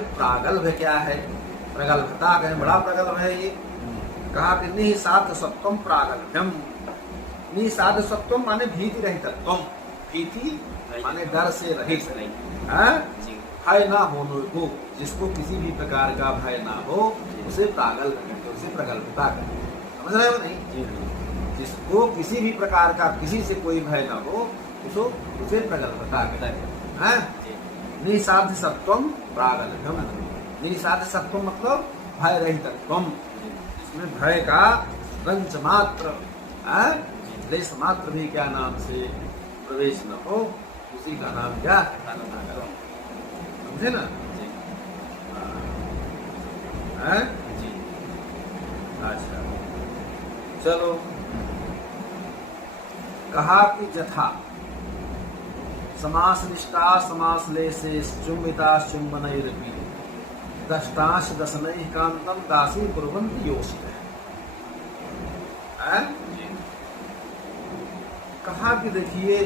प्रागल्भ क्या है? प्रगल्भता कहें बड़ा प्रगल्भ है ये। कहा कि निसाध सत्वम प्रागल्भ्यम। निसाध सत्वम माने भीति रहितत्वम, भीति माने डर से रहित, भय ना होने को, जिसको किसी भी प्रकार का भय ना हो उसे प्रागल्भ कहते, उसे प्रगल्भता कहते। समझ रहे हो नहीं? जिसको किसी भी प्रकार का किसी से कोई भय ना हो उसे प्रगल्भता कहते हैं। निसाध्य सत्वम प्रागल्भ्यम। निसाध्य सत्वम मतलब भय रहितत्वम, इसमें भय का रंच मात्र, लेश मात्र भी क्या नाम से प्रवेश न हो, उसी का नाम क्या? समझे ना? अच्छा चलो, कहा कि जथा समास निष्ठा समास लेसे चुम्बिता चुम्बनैरपि दष्टांश दशनैः कांतम दासी कुर्वन्ति योषितः। कहा कि देखिए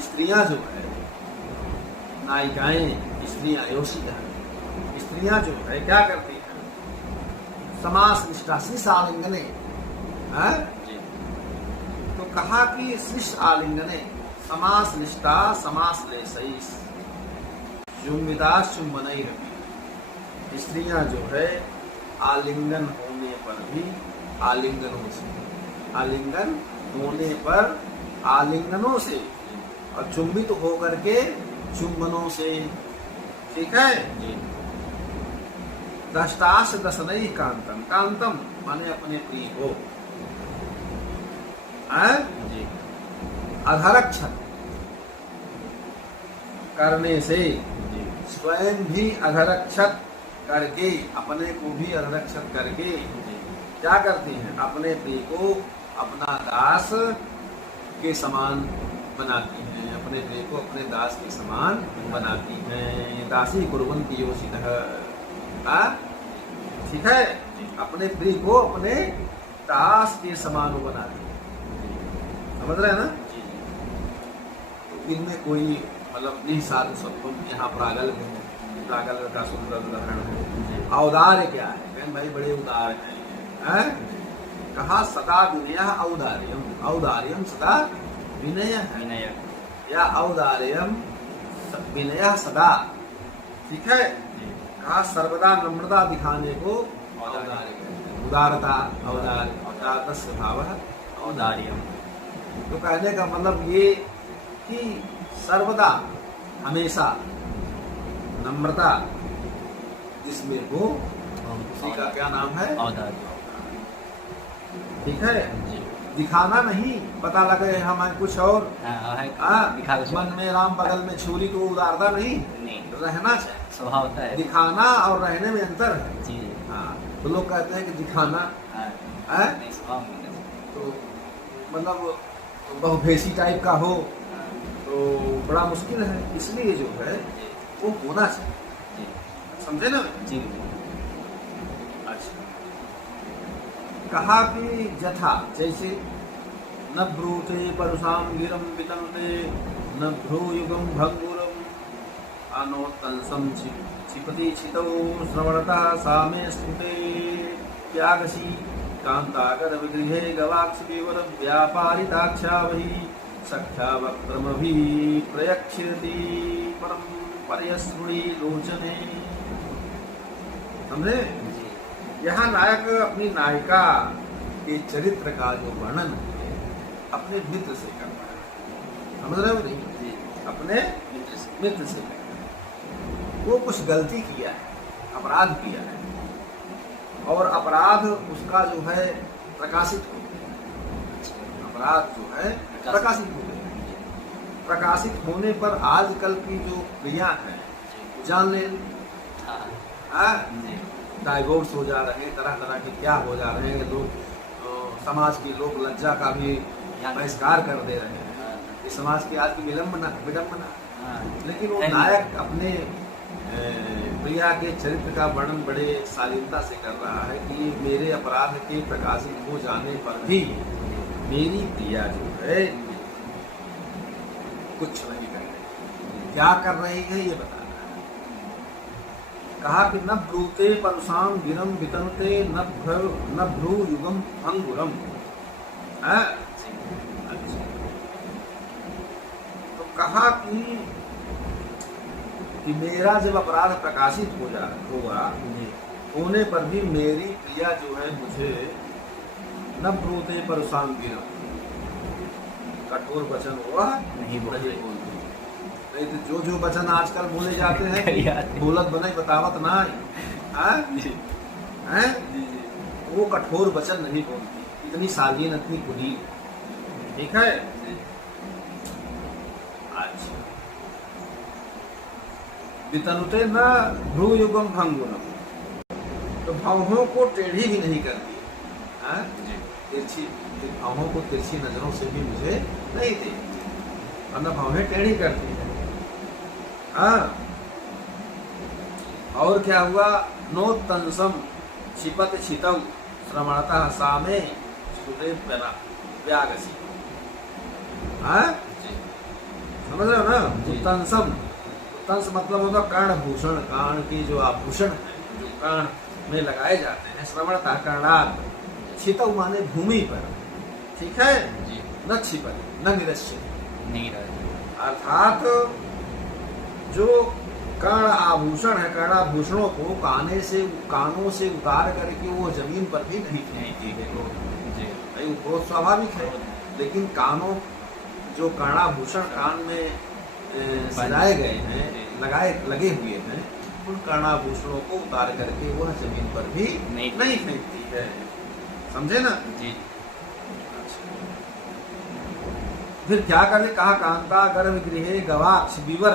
स्त्रियां जो है, नायिकाएं, स्त्रियां योषिता, स्त्रियां जो है क्या करती हैं? समास निष्ठा शिश आलिंगने, तो कहा कि शिश आलिंगने समास निष्ठा समास लेसैः चुम्बिता चुम्बनैरपि। स्त्रियां जो है आलिंगन होने पर भी, आलिंगनों से, आलिंगन होने पर आलिंगनों से और चुंबित होकर के चुंबनों से, ठीक है? दष्टाश दशनैः कांतम, कांतम माने अपने प्रिय को, अधरक्षण करने से, स्वयं भी अधरक्षत करके, अपने को भी अधरक्षत करके क्या करती हैं? अपने प्रिय को अपना दास के समान बनाती हैं, अपने प्रिय को अपने दास के समान बनाती हैं। दासी कुर्वन्ति योषितः, ठीक है? अपने प्रिय को अपने दास के समान वो बनाती है। समझ रहे हैं ना? तो इनमें कोई मतलब निसाध सत्वम, यहाँ प्रागल्भ है, प्रागल्भ का सुंदर उदाहरण है। औदार्य क्या है? कहन भाई बड़े उदार हैं। कहा सदा विनय औदार्यम, औदार्यम सदा विनय है, या औदार्यम विनय सदा, ठीक है? कहा सर्वदा नम्रता दिखाने को औदार्य कहते हैं। उदारता, औदार्य, उदारता स्वभाव औदार्यम। तो कहने का मतलब ये कि सर्वदा, हमेशा नम्रता जिसमें हो, उसी का क्या नाम है? औदार्य। ठीक है? दिखाना नहीं, पता लगे हमें कुछ और, मन में राम बगल में छुरी, तो उदारता नहीं, रहना चाहिए। स्वभाव होता है दिखाना और रहने में अंतर है जी। हाँ, तो लोग कहते हैं कि दिखाना तो मतलब बहुभेशी टाइप का हो तो बड़ा मुश्किल है, इसलिए जो है वो होना चाहिए। समझे ना जी? अच्छा, कहा कि जथा, जैसे न ब्रूते परुषाम गिरम वितन्ते, न भ्रूयुगम भंगुरम अनोत्तंसम क्षिपति क्षितौ श्रवणतः सामे स्तुते त्यागसी कांताकर विगृहे गवाक्षिवर व्यापारिताक्षा वही सख्या वक्त्रमभि प्रयक्षति परम पर्यश्रुणी लोचने। समझे? यहाँ नायक अपनी नायिका के चरित्र का जो वर्णन है अपने मित्र से करता है। समझ रहे हो नहीं? अपने मित्र से करता है। वो कुछ गलती किया है, अपराध किया है, और अपराध उसका जो है प्रकाशित हो गया। अपराध जो है प्रकाशित हो गया। प्रकाशित होने पर आजकल की जो क्रिया है जान ले, डाइवोर्स हो जा रहे हैं, तरह तरह के क्या हो जा रहे हैं लोग, समाज की लोग लज्जा का भी बहिष्कार कर दे रहे हैं। ये समाज की आज की विडम्बना। लेकिन वो नायक अपने प्रिया के चरित्र का वर्णन बड़े शालीनता से कर रहा है कि मेरे अपराध के प्रकाशित हो जाने पर भी मेरी प्रिया जो है कुछ नहीं कर रही। क्या कर रही है ये बता रहा है। कहा कि न ब्रूते परुषाम गिरम वितनुते न भ्रू युगम भंगुरम। तो कहा कि मेरा जब अपराध प्रकाशित होगा होने पर भी मेरी प्रिया जो है मुझे न ब्रूते परुषाम गिरम, कठोर वचन हुआ नहीं बोलती। नहीं तो जो वचन आजकल बोले जाते हैं बोलत बनाई बतावत ना है, वो कठोर वचन नहीं बोलती, इतनी शालीन इतनी कुलीन। ठीक है। अच्छा, वितनुते न भ्रू युगम भंगुरम, तो भावों को टेढ़ी भी नहीं करती, तिरछी भावों को तिरछी नजरों से भी मुझे नहीं देखती, वरना भावें टेढ़ी करती है। और क्या हुआ, नोत्तंसम क्षिपत क्षितम श्रवणतः सामे सुरे व्यागसी। समझ रहे हो ना? उत्तंसम, उत्तंस मतलब होता कर्णभूषण, कान के जो आभूषण है जो कान में लगाए जाते हैं, श्रवणतः कर्णाद, क्षितौ माने भूमि पर। ठीक है। न क्षिपत न निरश्य, अर्थात जो कर्ण आभूषण है, कर्णाभूषणों को कानों से उतार करके वो जमीन पर भी नहीं फेंकते। वो स्वाभाविक है, लेकिन कानों जो कर्णाभूषण कान में सजाए गए हैं, लगे हुए हैं, उन कर्णाभूषणों को उतार करके वह जमीन पर भी नहीं फेंकती है। समझे ना जी? फिर क्या करे, कहा कांता गर्भ गृहे गवाक्ष विवर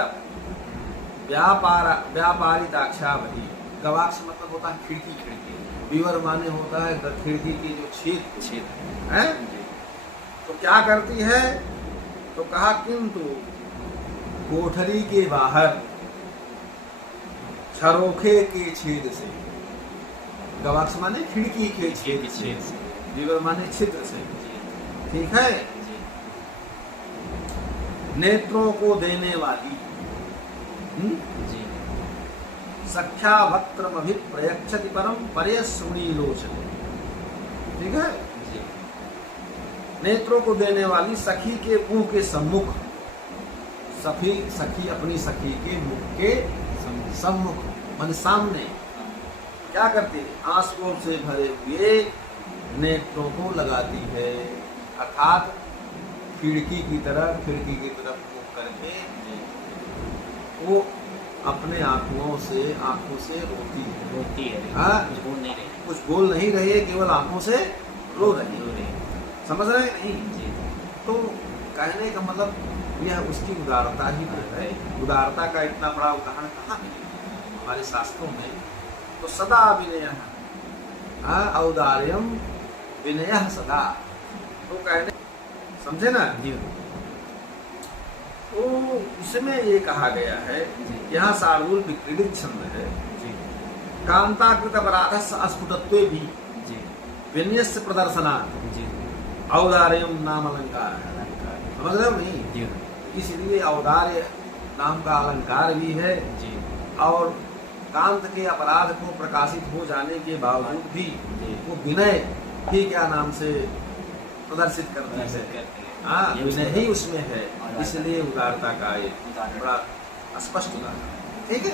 व्यापारिताक्षा वही। गवाक्ष मतलब होता है खिड़की, विवर माने होता है खिड़की की जो छेद है। तो क्या करती है, तो कहा किंतु कोठरी के बाहर झरोखे के छेद से, गवाक्ष माने खिड़की के छेद से, विवर माने छिद्र से। ठीक है। नेत्रों को देने वाली सख्या वक्त्रमभिप्रयच्छति परम पर्यश्रुणी लोचन। ठीक है। नेत्रों को देने वाली सखी के मुंह के सम्मुख, सखी अपनी सखी के मुख के सम्मुख मान सामने क्या करती है, आंसुओं से भरे हुए नेत्रों को लगाती है, अर्थात खिड़की की तरफ मुख करके वो अपने आंखों से रोती है। कुछ बोल नहीं रही है, केवल आंखों से रो रही है। समझ रहे हैं नहीं? तो कहने का मतलब यह उसकी उदारता ही है। उदारता का इतना बड़ा उदाहरण कहाँ है हमारे शास्त्रों में? तो सदा विनय, औदार्यम विनय सदा, तो कहने, समझे ना? तो इसमें ये कहा गया है, यहाँ शार्दूल विक्रीडित छंद है, कांताकृत अपराध अस्फुटत्व भी विन्यस्य प्रदर्शनार्थ औदार्यम नाम अलंकार है। समझ रहे हो नहीं? इसलिए औदार्य नाम का अलंकार भी है, और कांत के अपराध को प्रकाशित हो जाने के बावजूद भी वो विनय ही क्या नाम से प्रदर्शित करती है। विनय ही उसमें है, इसलिए उदारता का एक बड़ा स्पष्ट उदाहरण। ठीक है।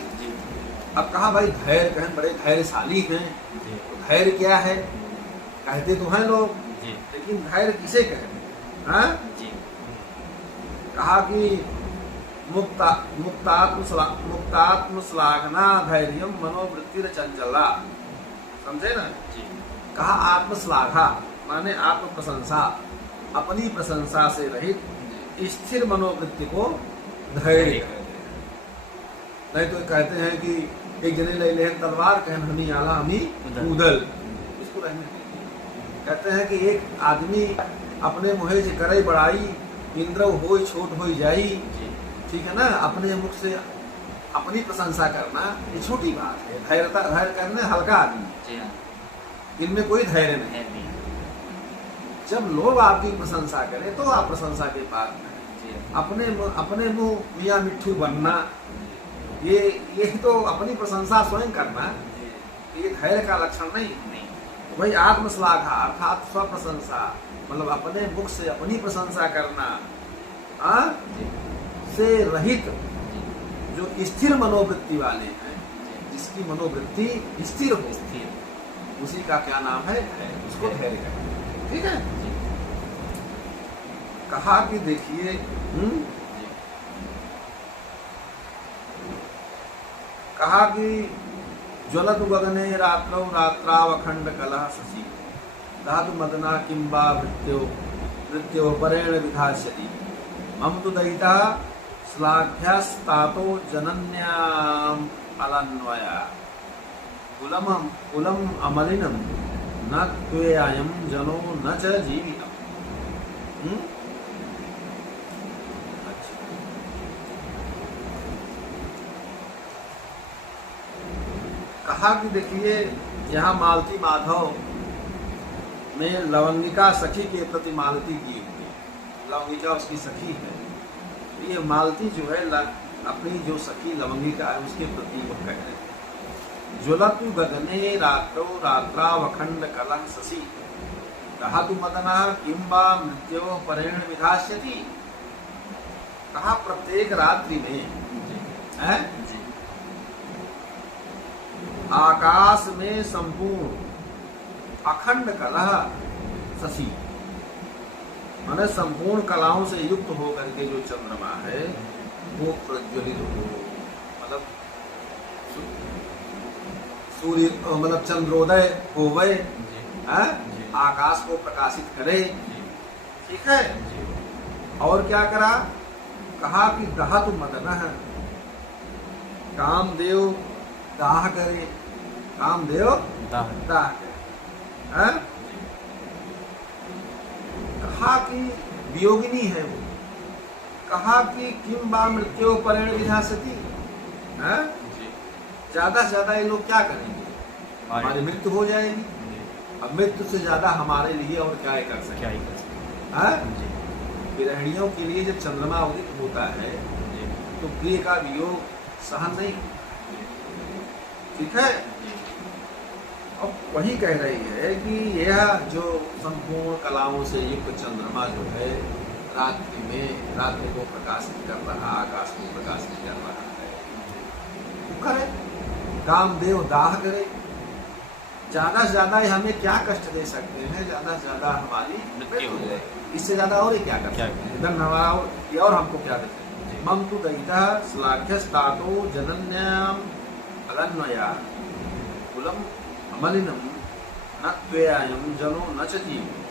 अब कहा भाई धैर्य कहें, बड़े धैर्यशाली हैं, तो धैर्य क्या है? कहते तो हैं लोग, लेकिन धैर्य किसे कहें? कहा कि मुक्तात्म श्लाघना धैर्यम मनोवृत्ति चंचला। समझे ना? कहा आत्मश्लाघा माने आत्म प्रशंसा, अपनी प्रशंसा से रहित स्थिर मनोवृत्ति को धैर्य कहते हैं। नहीं तो कहते हैं कि एक जने ले लेहन तलवार कहन हमी आला हमी उदल, इसको रहने देते। कहते हैं कि एक आदमी अपने मुहे से करे बड़ाई, इंद्र होई छोट होई जाई। ठीक है ना? अपने मुख से अपनी प्रशंसा करना ये छोटी बात है। धैर्य करने हल्का आदमी, इनमें कोई धैर्य नहीं। जब लोग आपकी प्रशंसा करें तो आप प्रशंसा के पात्र हैं। अपने मुंह मियाँ मिट्ठू बनना, ये तो अपनी प्रशंसा स्वयं करना, ये धैर्य का लक्षण नहीं। वही आत्मश्लाघा अर्थात स्व प्रशंसा, मतलब अपने मुख से अपनी प्रशंसा करना से रहित जो स्थिर मनोवृत्ति वाले हैं, जिसकी मनोवृत्ति स्थिर हो, उसी का क्या नाम है? उसको धैर्य कहते हैं। ठीक है। कहा कि देखिए कहा कि ज्वलतु गगने रात्रौ रात्रावखंड कलह शशि धातु मदना किंबा मृत्यो परेण विधास्यति मम तु दयिता श्लाघ्यस्तातो जनन्याम अलन्वया कुलम अमलिनम न त्वेयं जनो न च जीवितम्। कहा कि देखिए यहाँ मालती माधव में लवंगिका सखी के प्रति मालती की हुई, लवंगिका उसकी सखी है। ये मालती जो है अपनी जो सखी लवंगिका है उसके प्रति वो कह रहे हैं। ज्वलतु गगने रात्रौ रात्रावखंड कलह शशि धातु मदना किंबा मृत्यो परेण विधास्यति। कहा प्रत्येक रात्रि में है आकाश में संपूर्ण अखंड कलह शशि, माने संपूर्ण कलाओं से युक्त होकर के जो चंद्रमा है वो प्रज्वलित हो, मतलब सूर्य मतलब चंद्रोदय होवे, आकाश को प्रकाशित करे। ठीक है। और क्या करा? कहा कि दहतु मदनः, कामदेव दाह करे, कामदेव दाह करे। कहा कि वियोगिनी है वो। कहा कि किम बा मृत्यु परेण विधास्यति, ज्यादा से ज्यादा ये लोग क्या करेंगे? हमारी मृत्यु हो जाएगी। अब मृत्यु से ज्यादा हमारे लिए और क्या कर सकते? गृहिणियों के लिए जब चंद्रमा उदित होता है तो प्रिय का वियोग सहन नहीं। ठीक है। अब वही कह रही है कि यह जो संपूर्ण कलाओं से युक्त चंद्रमा जो है रात्रि में रात्रि को प्रकाशित कर रहा, आकाश को प्रकाशित कर रहा है, वो करे। कामदेव दाह करे। ज्यादा से ज्यादा हमें क्या कष्ट दे सकते हैं? ज्यादा से ज्यादा हमारी मृत्यु हो जाए, इससे ज्यादा और क्या कर सकते हैं? धन हमारा और हमको क्या दे सकते हैं? मम तु दयिता श्लाघ्यस्तातो जनन्याम अलन्वया कुलम अमलिनम न त्वेयं जनो न च जीवितम्।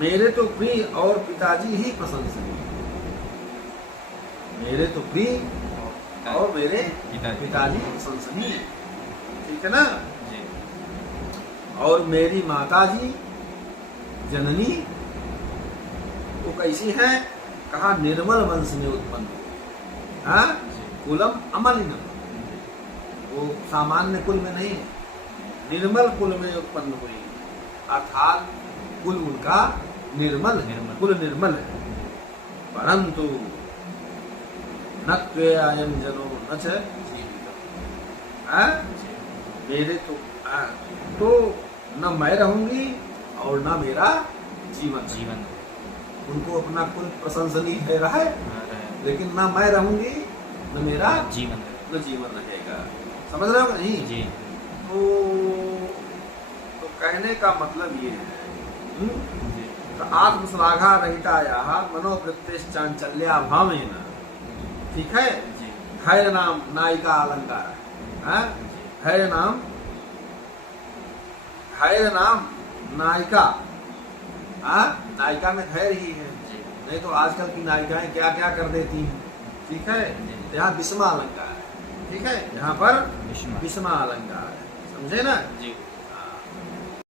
मेरे तो प्रिय और पिताजी ही प्रशंसनीय, मेरे तो प्रिय और मेरे पिताजी प्रशंसनीय। ठीक है ना। और मेरी माताजी जननी वो कैसी है? कहा निर्मल वंश में उत्पन्न हुई, कुलम अमलिनम, वो सामान्य कुल में नहीं, निर्मल कुल में उत्पन्न हुई, अर्थात कुल उनका निर्मल है, कुल निर्मल है। परंतु न त्वेयं जनो न च जीवितम्। मेरे तो न मैं रहूंगी और न मेरा जीवन। उनको अपना कुल प्रशंसनीय है रहा है, लेकिन न मैं रहूंगी न मेरा जीवन रहेगा। समझ रहे हो नहीं? जी। तो कहने का मतलब ये है तो आत्मश्लाघा रहिताया मनोवृत्तिश्चांचल्या भावेन। ठीक है। धैर्य नाम नायिका अलंकार है। धैर्य नाम नायिका, नायिका में धैर्य ही है। नहीं तो आजकल की नायिकाएं क्या क्या कर देती हैं। ठीक है। यहाँ विषमा अलंकार है। ठीक है। यहाँ पर विषमा अलंकार है, समझे ना जी।